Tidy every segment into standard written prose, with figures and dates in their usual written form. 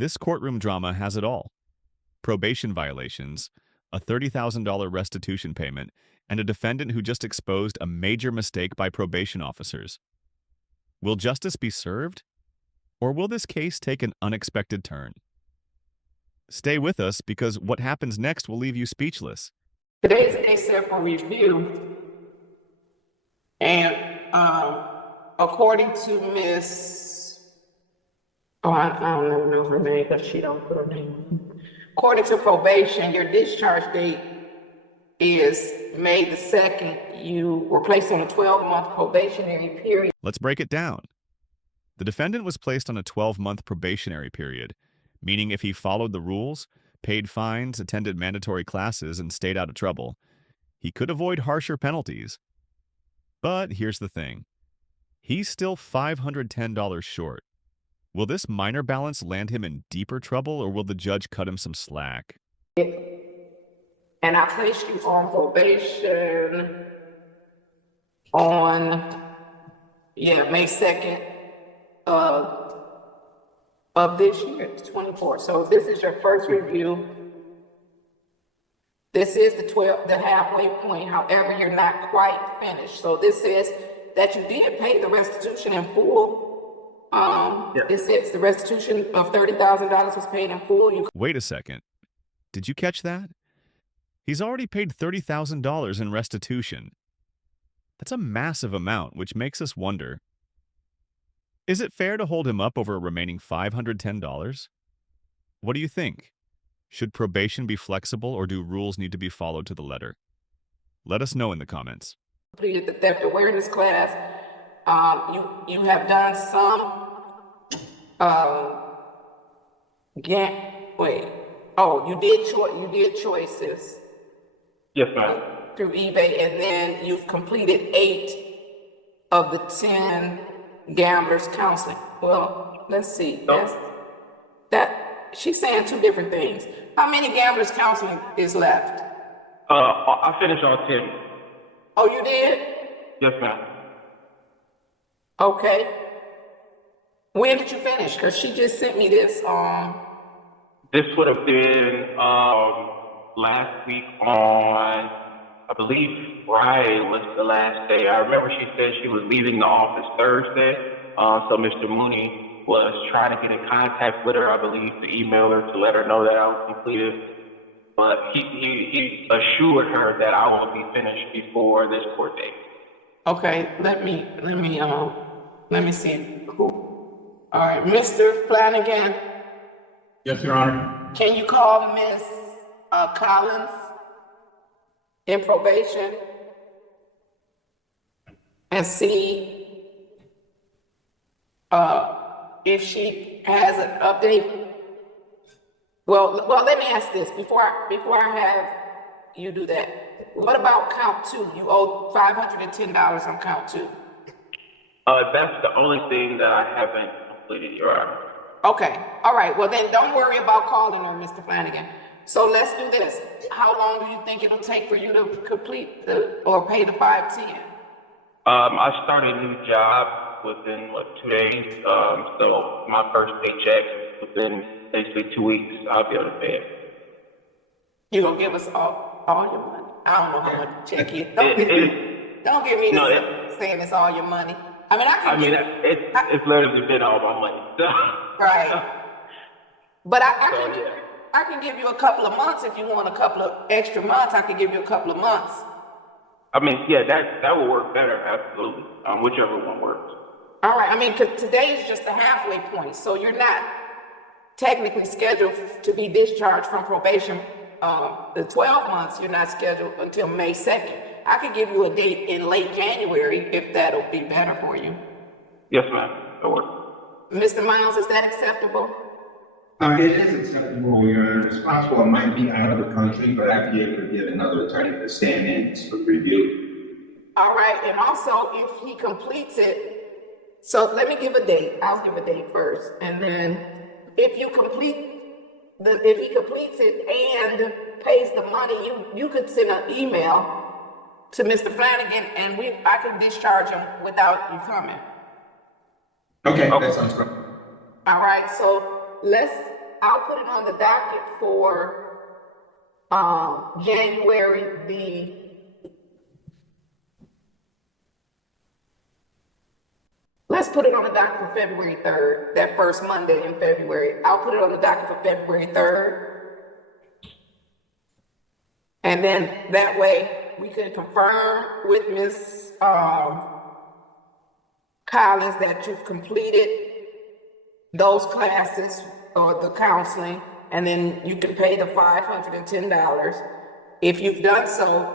This courtroom drama has it all: probation violations, a $30,000 restitution payment, and a defendant who just exposed a major mistake by probation officers. Will justice be served? Or will this case take an unexpected turn? Stay with us, because what happens next will leave you speechless. Today's a day set for review, and according to I don't know her name because she don't put her name. According to probation, your discharge date is May the 2nd. You were placed on a 12-month probationary period. Let's break it down. The defendant was placed on a 12-month probationary period, meaning if he followed the rules, paid fines, attended mandatory classes, and stayed out of trouble, he could avoid harsher penalties. But here's the thing. He's still $510 short. Will this minor balance land him in deeper trouble, or will the judge cut him some slack? And I placed you on probation on, May 2nd of this year, 24. So this is your first review. This is the halfway point. However, you're not quite finished. So this says that you did pay the restitution in full. It says the restitution of $30,000 was paid in full. Wait a second. Did you catch that? He's already paid $30,000 in restitution. That's a massive amount, which makes us wonder, is it fair to hold him up over a remaining $510? What do you think? Should probation be flexible, or do rules need to be followed to the letter? Let us know in the comments. Completed the theft awareness class. You have done some you did choices. Yes, ma'am. Through eBay, and then you've completed 8 of the 10 gamblers counseling. Well, let's see. She's saying 2 different things. How many gamblers counseling is left? I finished on 10. Oh, you did? Yes, ma'am. Okay. When did you finish? Because she just sent me this. This would have been last week on, I believe Friday was the last day. I remember she said she was leaving the office Thursday. So Mr. Mooney was trying to get in contact with her, I believe, to email her to let her know that I was completed. But he assured her that I will be finished before this court date. Okay, let me see who. All right, Mr. Flanagan. Yes, Your Honor. Can you call Miss Collins in probation and see if she has an update? Well, let me ask this before I have you do that. What about count 2? You owe $510 on count 2. That's the only thing that I haven't completed, Your Honor. Okay. All right. Well, then don't worry about calling her, Mr. Flanagan. So let's do this. How long do you think it'll take for you to complete or pay the $510? I started a new job within 2 days. So my first paycheck within basically 2 weeks, I'll be able to pay it. You gonna give us all your money? I don't know how much check is. Don't give me saying it's all your money. I mean, it's literally been all my money. So. Right. But I can give you a couple of months if you want a couple of extra months. I can give you a couple of months. I mean, yeah, that will work better, absolutely. Whichever one works. All right. I mean, because today is just the halfway point, so you're not technically scheduled to be discharged from probation. The 12 months, you're not scheduled until May 2nd. I could give you a date in late January if that'll be better for you. Yes, ma'am. That works. Mr. Miles, is that acceptable? It is acceptable. Your responsible might be out of the country, but I'd be able to get another attorney to stand in for review. All right, and also if he completes it, so let me give a date. I'll give a date first, and then if he completes it and pays the money, you could send an email to Mr. Flanagan, and I can discharge him without you coming. Okay, that sounds great. All right, so let's I'll put it on the docket for January let's put it on the docket for February 3rd, that first Monday in February. I'll put it on the docket for February 3rd. And then that way we can confirm with Ms. Collins that you've completed those classes or the counseling, and then you can pay the $510. If you've done so,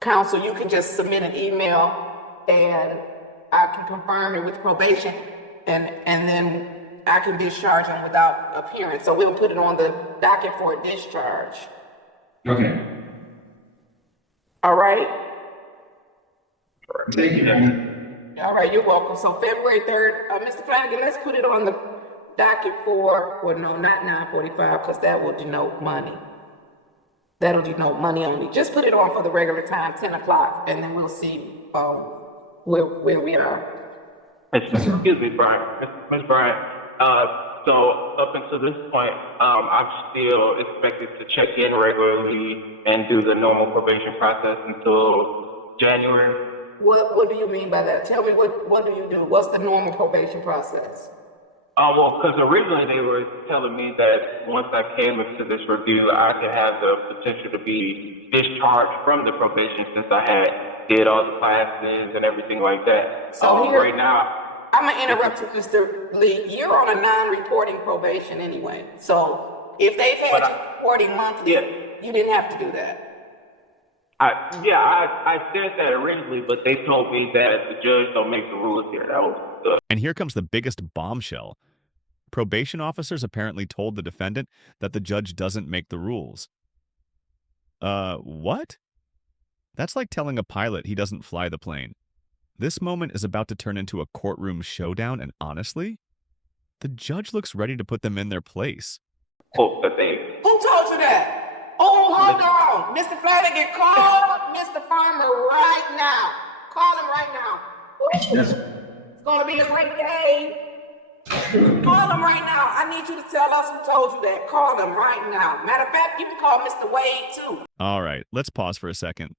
counsel, you can just submit an email and I can confirm it with probation, and then I can discharge them without appearance. So we'll put it on the docket for a discharge. Okay. All right? Thank you, man. All right, you're welcome. So February 3rd, Mr. Flanagan, let's put it on the docket for, well, no, not 9:45, because that will denote money. That'll denote money only. Just put it on for the regular time, 10 o'clock, and then we'll see where we are. Excuse me, Bryant. Ms. Bryant. So up until this point, I'm still expected to check in regularly and do the normal probation process until January. What do you mean by that? Tell me, what do you do? What's the normal probation process? Well, because originally they were telling me that once I came into this review, I could have the potential to be discharged from the probation since I had did all the classes and everything like that. So right now, I'm gonna interrupt you, Mr. Lee. You're on a non-reporting probation anyway. So if they've had you reporting monthly, you didn't have to do that. I said that originally, but they told me that the judge don't make the rules here. That was And here comes the biggest bombshell. Probation officers apparently told the defendant that the judge doesn't make the rules. What? That's like telling a pilot he doesn't fly the plane. This moment is about to turn into a courtroom showdown, and honestly, the judge looks ready to put them in their place. the thing. Who told you that? Oh, hold on. Mr. Flanagan, call Mr. Farmer right now. Call him right now. Yes. It's gonna be a great day. Call him right now. I need you to tell us who told you that. Call him right now. Matter of fact, you can call Mr. Wade too. All right, let's pause for a second.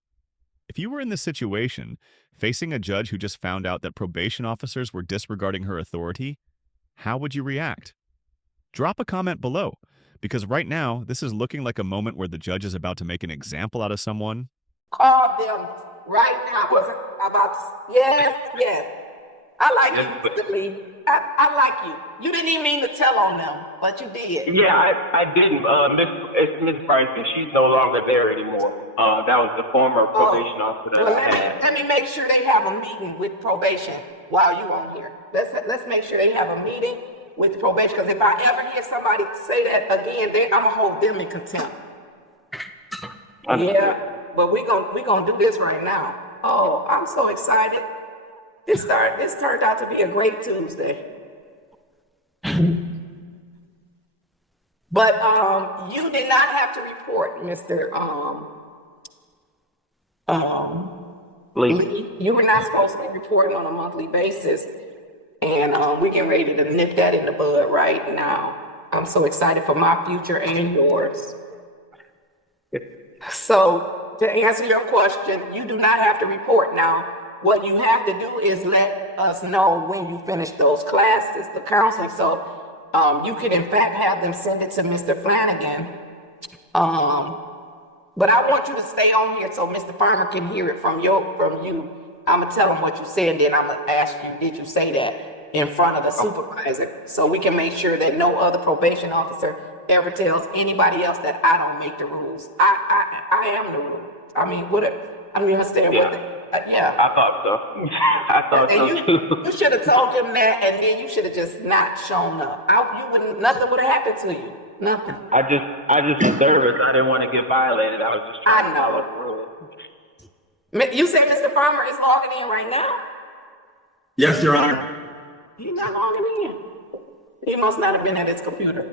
If you were in this situation, facing a judge who just found out that probation officers were disregarding her authority, how would you react? Drop a comment below, because right now, this is looking like a moment where the judge is about to make an example out of someone. Call them right now. Yes. I like you, Mr. Lee. I like you. You didn't even mean to tell on them, but you did. Yeah, I didn't. Miss Bryson, she's no longer there anymore. That was the former probation officer that I had. Let me make sure they have a meeting with probation while you're on here. Let's make sure they have a meeting with probation, because if I ever hear somebody say that again, I'm gonna hold them in contempt. Yeah, but we gonna do this right now. Oh, I'm so excited. This turned out to be a great Tuesday. But you did not have to report, Mr. Lee. You were not supposed to be reporting on a monthly basis, and we're getting ready to nip that in the bud right now. I'm so excited for my future and yours. So to answer your question, you do not have to report now. What you have to do is let us know when you finish those classes, the counseling. So you could in fact have them send it to Mr. Flanagan. But I want you to stay on here so Mr. Farmer can hear it from you. I'm gonna tell him what you said, and then I'm gonna ask you, did you say that in front of the supervisor? So we can make sure that no other probation officer ever tells anybody else that I don't make the rules. I am the rule. I mean, you understand what? Yeah. I thought so. I thought so too. You should have told him that, and then you should have just not shown up. Nothing would have happened to you. Nothing. I just was nervous. I didn't want to get violated. I was just trying to follow the rules. You said Mr. Farmer is logging in right now? Yes, Your Honor. He's not logging in. He must not have been at his computer.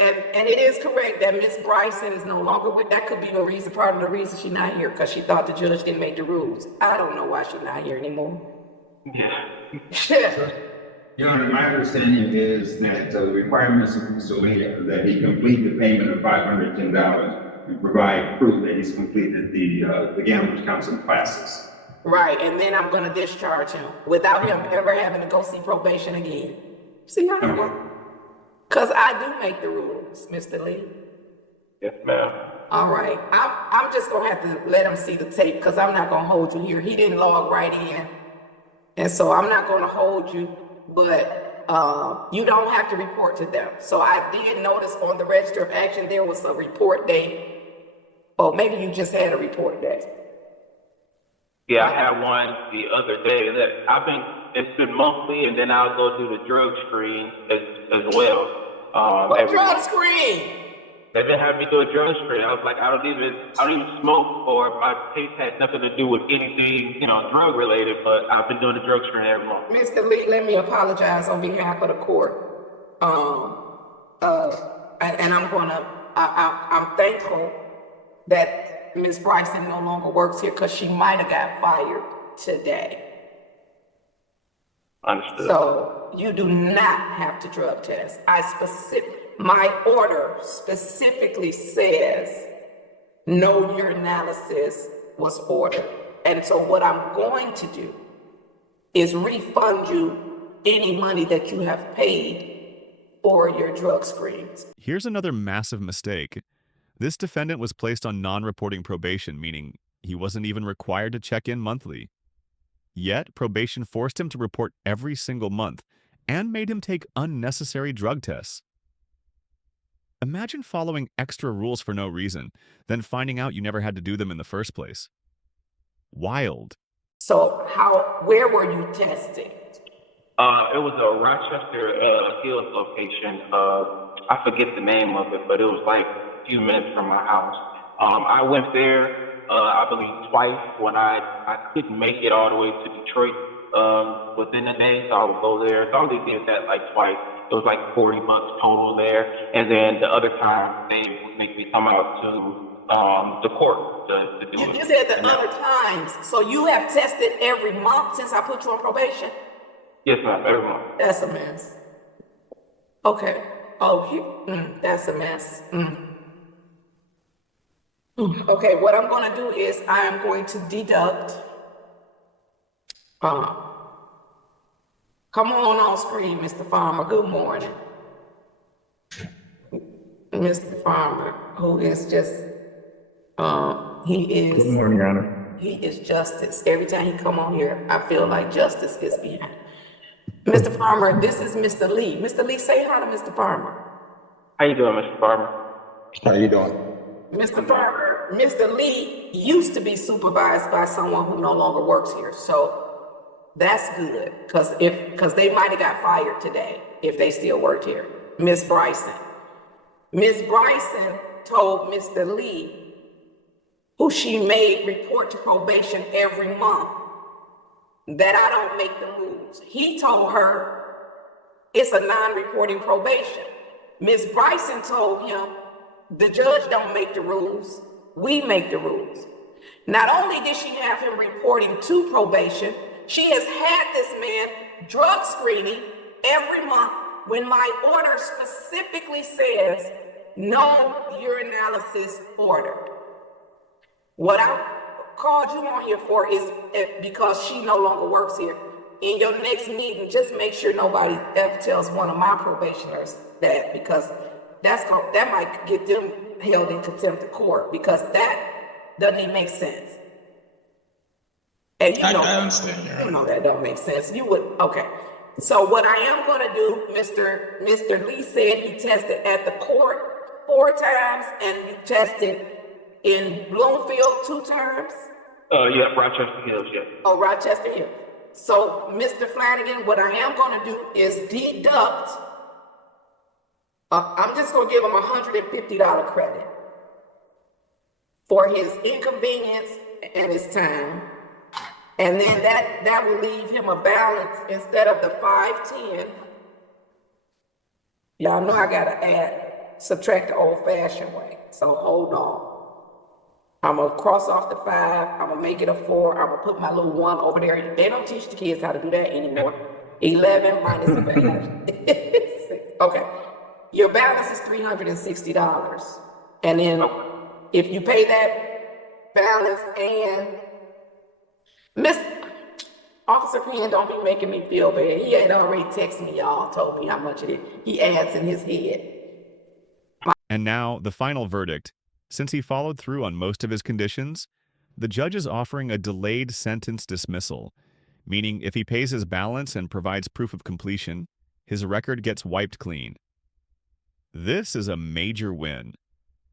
And it is correct that Miss Bryson is no longer with. That could be part of the reason she's not here, because she thought the judge didn't make the rules. I don't know why she's not here anymore. Yeah. Yeah. Your Honor, my understanding is that the requirements of Mr. Lee that he complete the payment of $510 and provide proof that he's completed the Gamblers Council classes. Right, and then I'm gonna discharge him without him ever having to go see probation again. See how that works? Cause I do make the rules, Mr. Lee. Yes, ma'am. All right, I'm just gonna have to let him see the tape because I'm not gonna hold you here. He didn't log right in, and so I'm not gonna hold you. But you don't have to report to them. So I did notice on the register of action there was a report date. Or maybe you just had a report date. Yeah, I had one the other day it's been monthly, and then I'll go do the drug screen as well. What Every drug month. screen? They've been having me do a drug screen. I was like, I don't even smoke, or my case had nothing to do with anything, drug related, but I've been doing the drug screen every month. Mr. Lee, let me apologize on behalf of the court. And I'm thankful that Ms. Bryson no longer works here because she might have got fired today. Understood. So you do not have to drug test. My order specifically says no urinalysis was ordered. And so what I'm going to do is refund you any money that you have paid for your drug screens. Here's another massive mistake. This defendant was placed on non-reporting probation, meaning he wasn't even required to check in monthly. Yet, probation forced him to report every single month and made him take unnecessary drug tests. Imagine following extra rules for no reason, then finding out you never had to do them in the first place. Wild. So where were you testing? It was a Rochester Hills location. I forget the name of it, but it was like a few minutes from my house. I went there, I believe twice when I couldn't make it all the way to Detroit within the day, so I would go there. So I only did that like twice. It was like $40 total there, and then the other time they would make me come out to the court to do it. You said the other times, so you have tested every month since I put you on probation? Yes, ma'am, every month. That's a mess. Okay. Oh, that's a mess. Okay, what I'm going to do is I am going to deduct. Come on screen, Mr. Farmer. Good morning. Mr. Farmer, who is just, he is. Good morning, Your Honor. He is justice. Every time he come on here, I feel like justice is behind. Mr. Farmer, this is Mr. Lee. Mr. Lee, say hi to Mr. Farmer. How you doing, Mr. Farmer? How you doing? Mr. Farmer, Mr. Lee used to be supervised by someone who no longer works here. So that's good, because they might have got fired today if they still worked here. Ms. Bryson. Ms. Bryson told Mr. Lee, who she made report to probation every month, that I don't make the rules. He told her it's a non-reporting probation. Ms. Bryson told him the judge don't make the rules, we make the rules. Not only did she have him reporting to probation, she has had this man drug screening every month when my order specifically says no urinalysis ordered. What I called you on here for is because she no longer works here. In your next meeting, just make sure nobody ever tells one of my probationers that, because that might get them held in contempt of court, because that doesn't even make sense. And I understand. You know that don't make sense. You would, okay. So what I am going to do, Mr. Lee said he tested at the court 4 times, and you tested in Bloomfield 2 times? Yeah, Rochester Hills, yeah. Oh, Rochester Hills. So, Mr. Flanagan, what I am going to do is deduct. I'm just going to give him $150 credit for his inconvenience and his time. And then that will leave him a balance instead of the 510. Y'all know I got to subtract the old-fashioned way. So hold on. I'm going to cross off the 5. I'm going to make it a 4. I'm going to put my little 1 over there. They don't teach the kids how to do that anymore. 11 minus the balance. Okay. Your balance is $360. And then if you pay that balance and Miss Officer Penn, don't be making me feel bad. He had already texted me, y'all, told me how much it is. He adds in his head. And now, the final verdict. Since he followed through on most of his conditions, the judge is offering a delayed sentence dismissal, meaning if he pays his balance and provides proof of completion, his record gets wiped clean. This is a major win,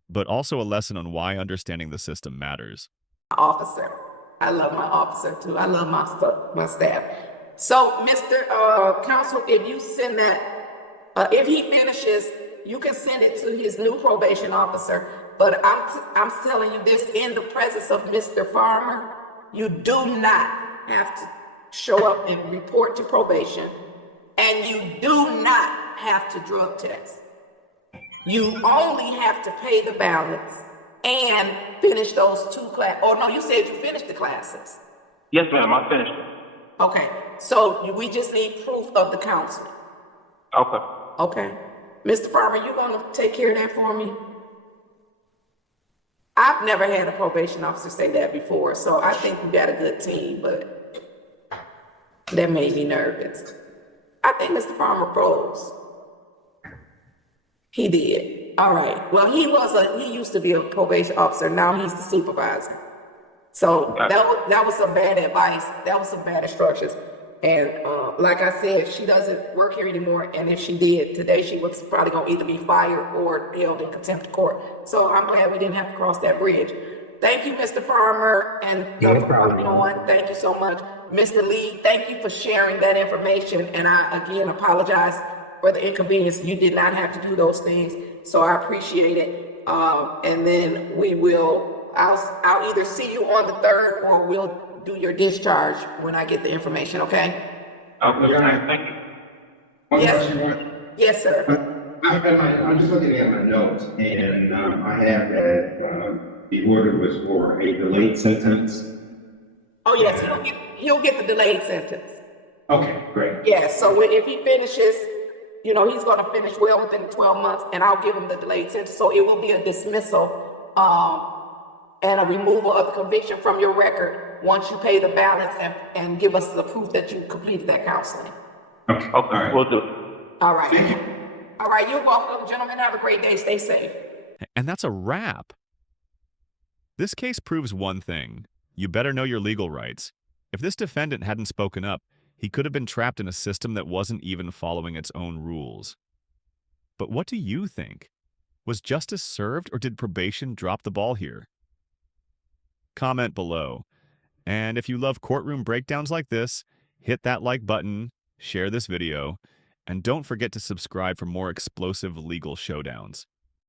but also a lesson on why understanding the system matters. Officer. I love my officer too. I love my staff. So, Mr. Counsel, if you send that, if he finishes, you can send it to his new probation officer. But I'm telling you this in the presence of Mr. Farmer, you do not have to show up and report to probation, and you do not have to drug test. You only have to pay the balance and finish those 2 classes. Oh, no, you said you finished the classes. Yes, ma'am, I finished it. Okay, so we just need proof of the counseling. Okay. Okay. Mr. Farmer, you gonna take care of that for me? I've never had a probation officer say that before, so I think we got a good team, but that made me nervous. I think Mr. Farmer froze. He did. All right. Well, he used to be a probation officer. Now he's the supervisor. So that was some bad advice. That was some bad instructions. And like I said, she doesn't work here anymore. And if she did today, she was probably gonna either be fired or held in contempt of court. So I'm glad we didn't have to cross that bridge. Thank you, Mr. Farmer, and for coming on. Thank you so much, Mr. Lee. Thank you for sharing that information. And I again apologize for the inconvenience. You did not have to do those things, so I appreciate it. And then I'll either see you on the 3rd or we'll do your discharge when I get the information, okay? Okay, thank you. One Yes. question. Yes, sir. I'm just looking at my notes, and I have that the order was for a delayed sentence. Oh, yes, he'll get the delayed sentence. Okay, great. Yeah, so if he finishes, he's gonna finish well within 12 months, and I'll give him the delayed sentence, so it will be a dismissal, and a removal of the conviction from your record once you pay the balance and give us the proof that you completed that counseling. Okay, all right. We'll do it. All right. All right, you're welcome, gentlemen. Have a great day. Stay safe. And that's a wrap. This case proves one thing. You better know your legal rights. If this defendant hadn't spoken up, he could have been trapped in a system that wasn't even following its own rules. But what do you think? Was justice served, or did probation drop the ball here? Comment below. And if you love courtroom breakdowns like this, hit that like button, share this video, and don't forget to subscribe for more explosive legal showdowns.